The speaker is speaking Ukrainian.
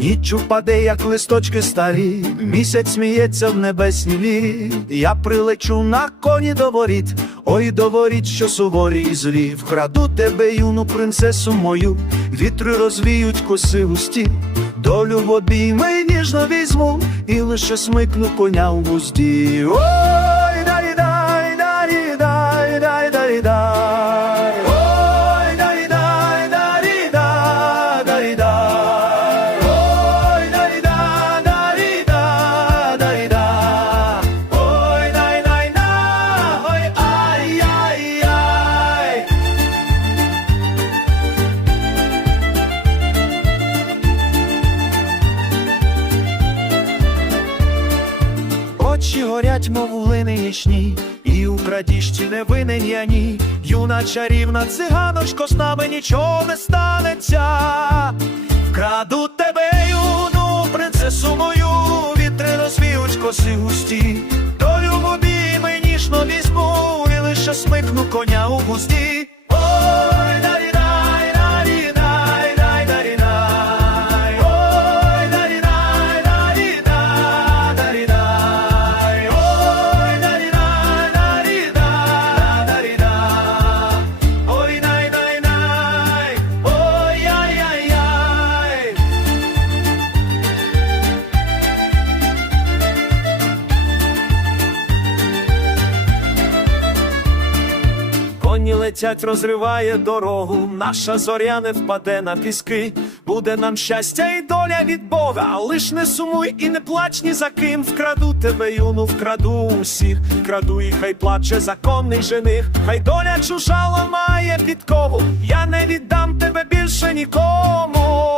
Ніч впаде, як листочки старі, місяць сміється в небесній лі. Я прилечу на коні до воріт, ой до воріт, що суворі і злі. Вкраду тебе, юну принцесу мою, вітри розвіють коси густі. Долю в обійми ніжно візьму, і лише смикну коня у вузді. Очі горять, мов глини ясні, і у крадіжці не винен я ні. Юна чарівна циганочко, з нами нічого не станеться. Вкраду тебе, юну принцесу мою, вітри розвіють коси густі. Долю в обійми ніжно візьму, і лише смикну коня у густі. Коні летять, розриває дорогу, наша зоря не впаде на піски. Буде нам щастя і доля від Бога, лиш не сумуй і не плач ні за ким. Вкраду тебе, юну, вкраду усіх, вкраду і хай плаче законний жених, хай доля чужа ламає підкову, я не віддам тебе більше нікому.